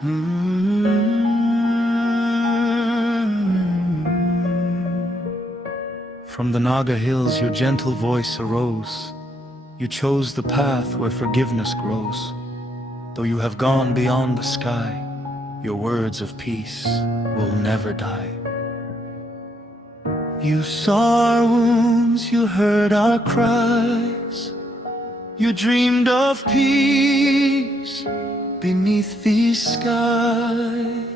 From the Naga hills your gentle voice arose. You chose the path where forgiveness grows. Though you have gone beyond the sky, your words of peace will never die. You saw our wounds, you heard our cries. You dreamed of peace beneath these skies.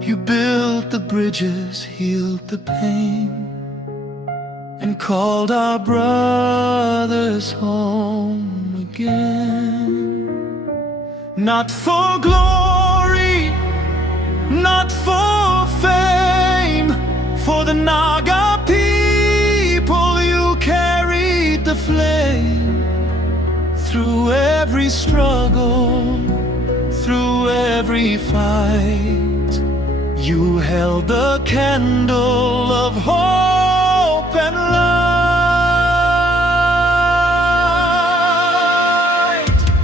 You built the bridges, healed the pain, and called our brothers home again. Not for glory, not for fame, for the Naga people you carried the flame. Through every struggle, through every fight, you held the candle of hope and light.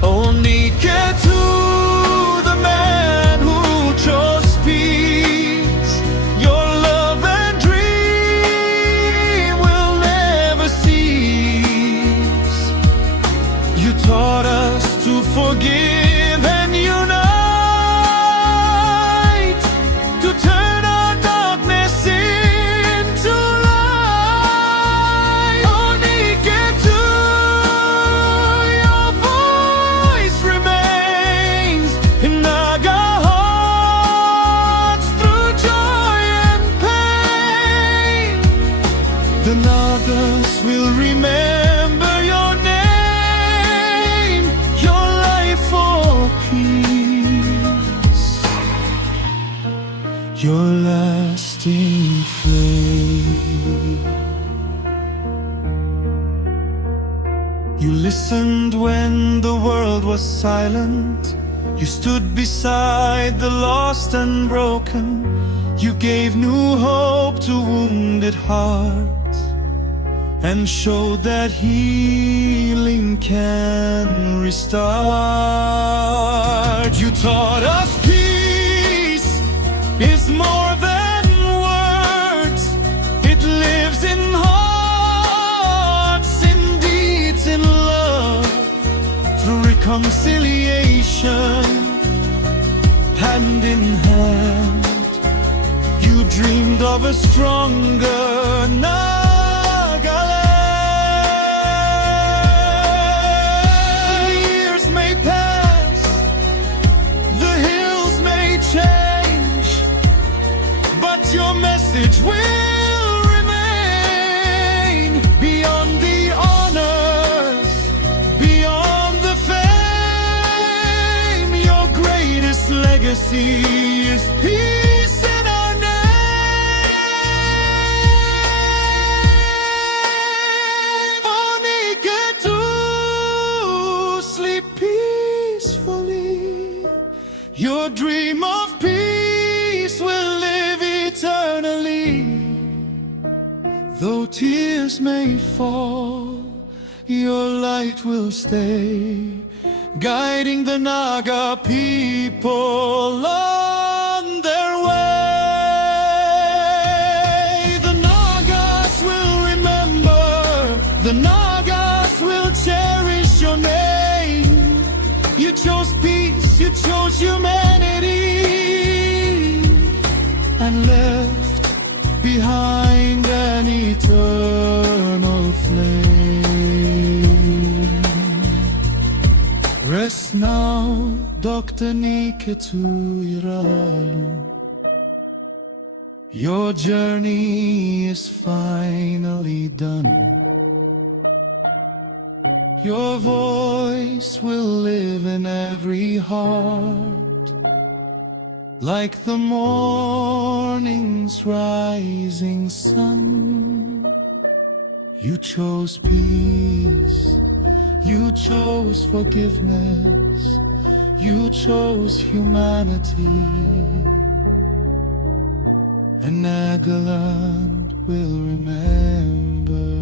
Oh, Niketu, the man who chose peace, your love and dream will never cease. You taught us to forgive and unite, to turn our darkness into light. Oh, Niketu, your voice remains in Naga hearts through joy and pain. The Nagas will remember your name, your life for peace, your lasting flame. You listened when the world was silent. You stood beside the lost and broken. You gave new hope to wounded hearts, and showed that healing can restart. You taught us peace is more than words. It lives in hearts, in deeds, in love. Through reconciliation, hand in hand, you dreamed of a stronger Nagaland. Years may pass, the hills may change, but your message will remain. Beyond the honors, beyond the fame, your greatest legacy is peace in our name. Oh, Niketu, sleep peacefully. Your dream of peace will live eternally. Though tears may fall, your light will stay, guiding the Naga people on their way. The Nagas will remember, the Nagas will cherish your name. You chose peace, you chose humanity, and left behind an eternal flame. Rest now, Dr. Niketu Iralu. Your journey is finally done. Your voice will live in every heart, like the morning's rising sun. You chose peace, you chose forgiveness, you chose humanity. And Nagaland will remember